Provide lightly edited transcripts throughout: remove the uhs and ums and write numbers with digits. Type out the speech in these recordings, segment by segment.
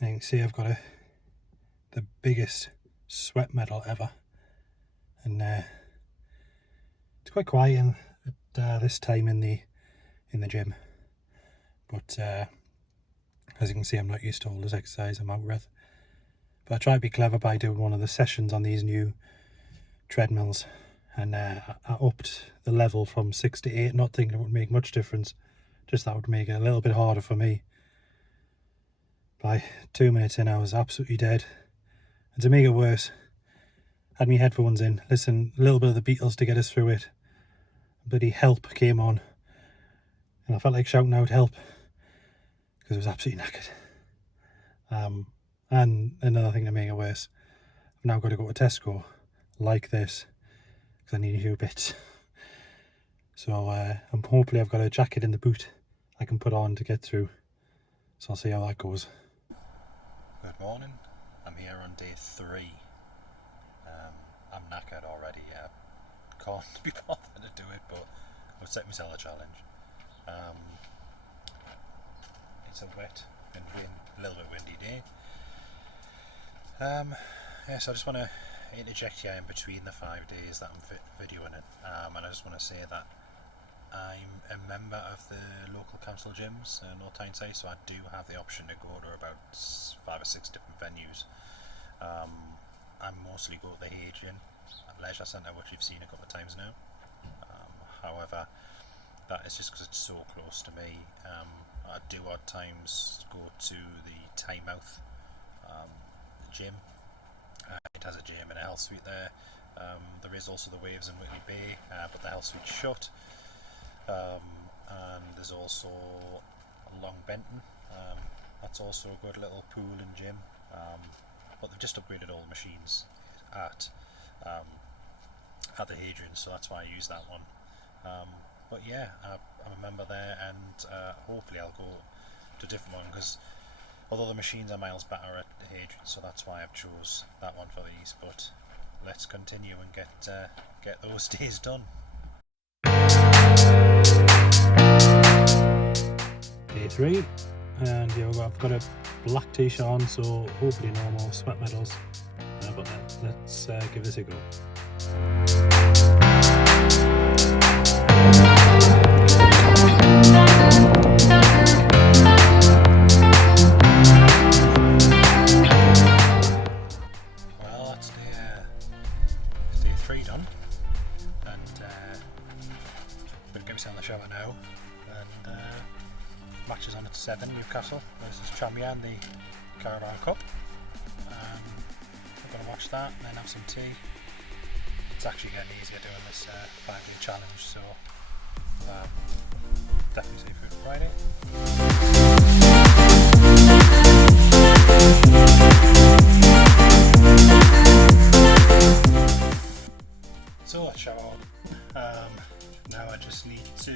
And you can see I've got the biggest sweat medal ever, and it's quite quiet at this time in the gym, but as you can see, I'm not used to all this exercise. I'm out of breath, but I tried to be clever by doing one of the sessions on these new treadmills, and I upped the level from 6 to 8, not thinking it would make much difference, just that would make it a little bit harder for me. By 2 minutes in, I was absolutely dead. And to make it worse, I had my headphones in, listen a little bit of the Beatles to get us through it. Bloody Help came on, and I felt like shouting out help because I was absolutely knackered. And another thing to make it worse, I've now got to go to Tesco like this because I need a few bits. So hopefully I've got a jacket in the boot I can put on to get through. So I'll see how that goes. Good morning. I'm here on day 3. I'm knackered already. Can't be bothered to do it, but I've set myself a challenge. It's a wet and a little bit windy day. So I just want to interject here in between the 5 days that I'm videoing it, and I just want to say that I'm a member of the local council gyms in North Tyneside, so I do have the option to go to about 5 or 6 different venues. I mostly go to the Hadrian Leisure Centre, which you've seen a couple of times now. However, that is just because it's so close to me. I do odd times go to the Tynemouth gym. It has a gym and a health suite there. There is also the Waves in Whitley Bay, but the health suite's shut. And there's also Long Benton. That's also a good little pool and gym. But they've just upgraded all the machines at the Hadrian, so that's why I use that one. But yeah, I'm a member there, and hopefully I'll go to a different one, because although the machines are miles better at the Hadrian, so that's why I've chose that one for these. But let's continue and get those days done. Day 3, and yeah, I've got a black t-shirt on, so hopefully no more sweat medals, but let's give this a go. Well, that's day 3 done, and I'm going to get myself in the shower now, and match is on at 7, Newcastle versus Tranmere in the Carabao Cup. I'm going to watch that and then have some tea. It's actually getting easier doing this 5-day challenge, so definitely see you Friday. So let's shower on. Now I just need to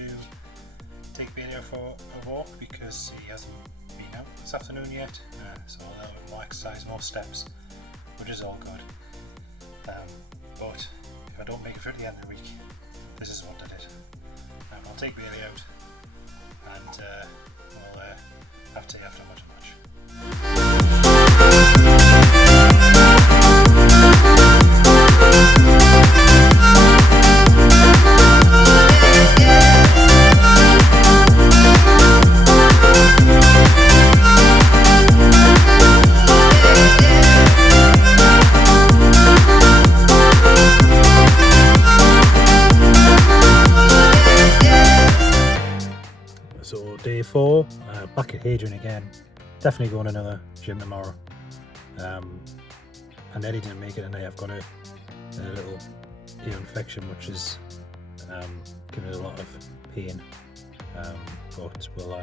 take Bailey out for a walk because he hasn't been out this afternoon yet, so a little bit more exercise, more steps, which is all good. But if I don't make it through to the end of the week, this is what I did. I'll take Bailey out, and we'll have tea after much. So day 4, back at Hadrian again. Definitely going to another gym tomorrow. And Eddie didn't make it tonight. I've got a little ear infection, which is giving it a lot of pain. But we'll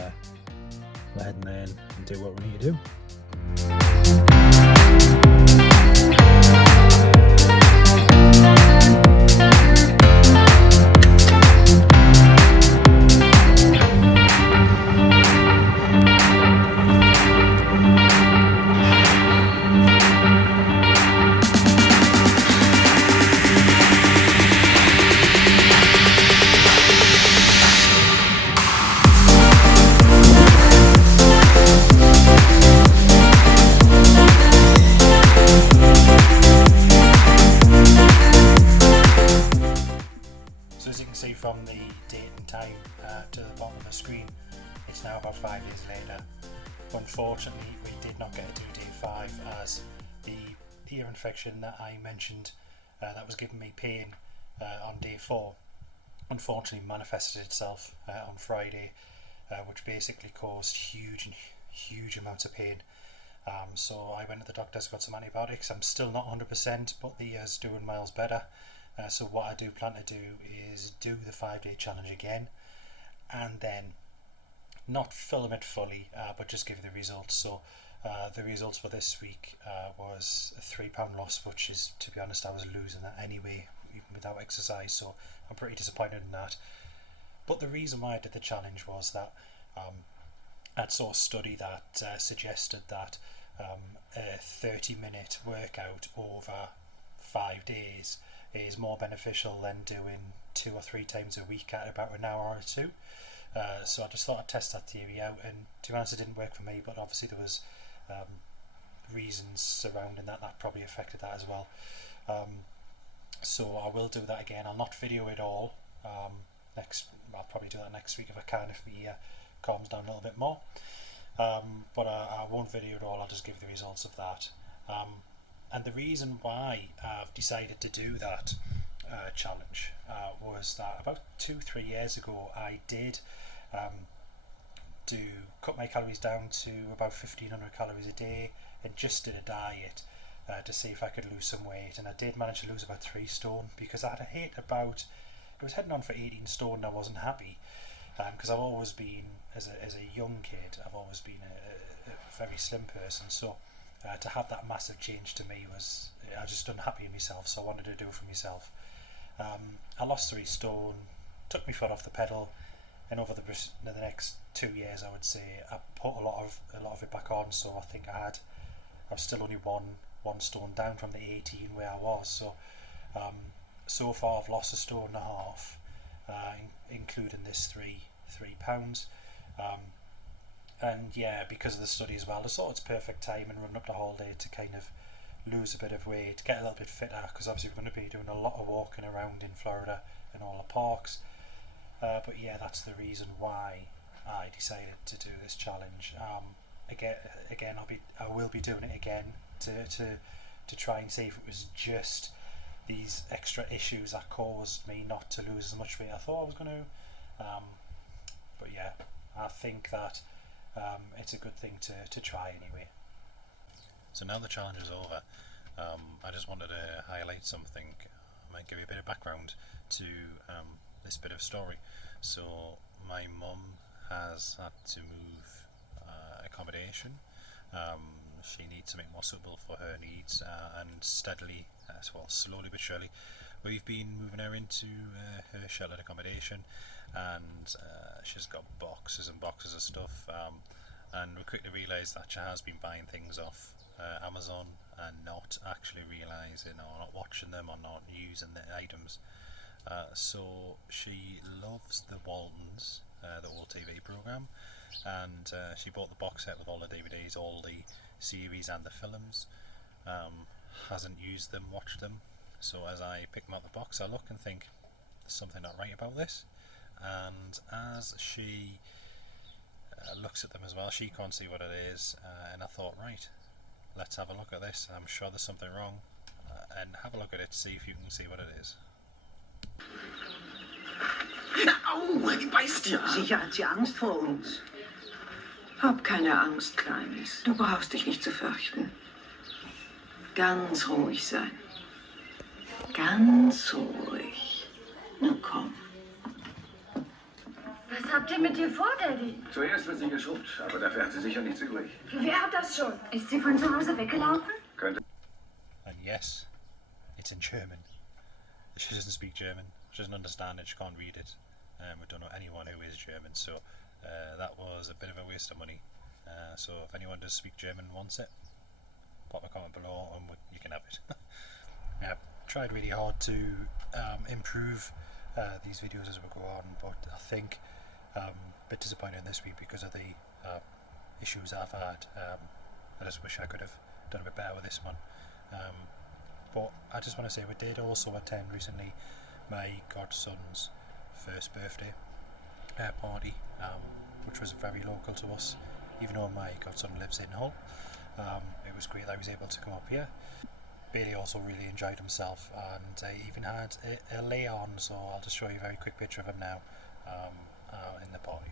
head in there and do what we need to do. ear infection that I mentioned that was giving me pain on day 4 unfortunately manifested itself on Friday, which basically caused huge amounts of pain. So I went to the doctors, got some antibiotics. I'm still not 100%, but the ear's doing miles better. So what I do plan to do is do the 5-day challenge again, and then not film it fully, but just give you the results. So the results for this week was a £3 loss, which is, to be honest, I was losing that anyway, even without exercise. So I'm pretty disappointed in that. But the reason why I did the challenge was that I saw a study that suggested that a 30-minute workout over 5 days is more beneficial than doing 2 or 3 times a week at about an hour or 2. So I just thought I'd test that theory out, and to be honest, it didn't work for me, but obviously there was reasons surrounding that probably affected that as well. So I will do that again. I'll not video it all. I'll probably do that next week if I can, if the calms down a little bit more. But I won't video it all. I'll just give you the results of that. And the reason why I've decided to do that challenge was that about 2-3 years ago I did cut my calories down to about 1500 calories a day and just did a diet to see if I could lose some weight, and I did manage to lose about 3 stone, because I had hit about, I was heading on for 18 stone and I wasn't happy, because I've always been, as a young kid, I've always been a very slim person. So to have that massive change to me was, I was just unhappy with myself, so I wanted to do it for myself. I lost 3 stone, took my foot off the pedal, and over the next 2 years, I would say, I put a lot of it back on. So I think I was still only one stone down from the 18 where I was. So so far I've lost 1.5 stone, including this £3. And yeah, because of the study as well, I thought it's perfect time and running up the holiday to kind of lose a bit of weight, get a little bit fitter, because obviously we're going to be doing a lot of walking around in Florida in all the parks. But yeah, that's the reason why I decided to do this challenge. Again, I will be doing it again to try and see if it was just these extra issues that caused me not to lose as much weight I thought I was going to. But yeah, I think that it's a good thing to try anyway. So now the challenge is over, I just wanted to highlight something. I might give you a bit of background to this bit of story. So my mum has had to move accommodation. She needs something more suitable for her needs, and steadily, slowly but surely, we've been moving her into her sheltered accommodation, and she's got boxes and boxes of stuff, and we quickly realised that she has been buying things off Amazon and not actually realising or not watching them or not using the items. So she loves the Waltons, the old TV programme, and she bought the box set with all the DVDs, all the series and the films. Hasn't used them, watched them. So as I pick them out the box, I look and think, there's something not right about this. And as she looks at them as well, she can't see what it is, and I thought, right, let's have a look at this. I'm sure there's something wrong, and have a look at it, see if you can see what it is. Au, die beißt ja. Sicher hat sie Angst vor uns. Hab keine Angst, Kleines. Du brauchst dich nicht zu fürchten. Ganz ruhig sein. Ganz ruhig. Na komm. Was habt ihr mit ihr vor, Daddy? Zuerst wird sie geschubbt, aber dafür hat sie sicher nichts übrig. Wer hat das schon? Ist sie von zu Hause weggelaufen? And yes, it's in German. She doesn't speak German. She doesn't understand it. She can't read it. We don't know anyone who is German, so that was a bit of a waste of money. So if anyone does speak German and wants it, pop a comment below and you can have it. I've tried really hard to improve these videos as we go on, but I think a bit disappointed this week because of the issues I've had. I just wish I could have done a bit better with this one. But I just want to say we did also attend recently my godson's first birthday party, which was very local to us, even though my godson lives in Hull. It was great that I was able to come up here. Bailey also really enjoyed himself, and he even had a lay on, so I'll just show you a very quick picture of him now in the party.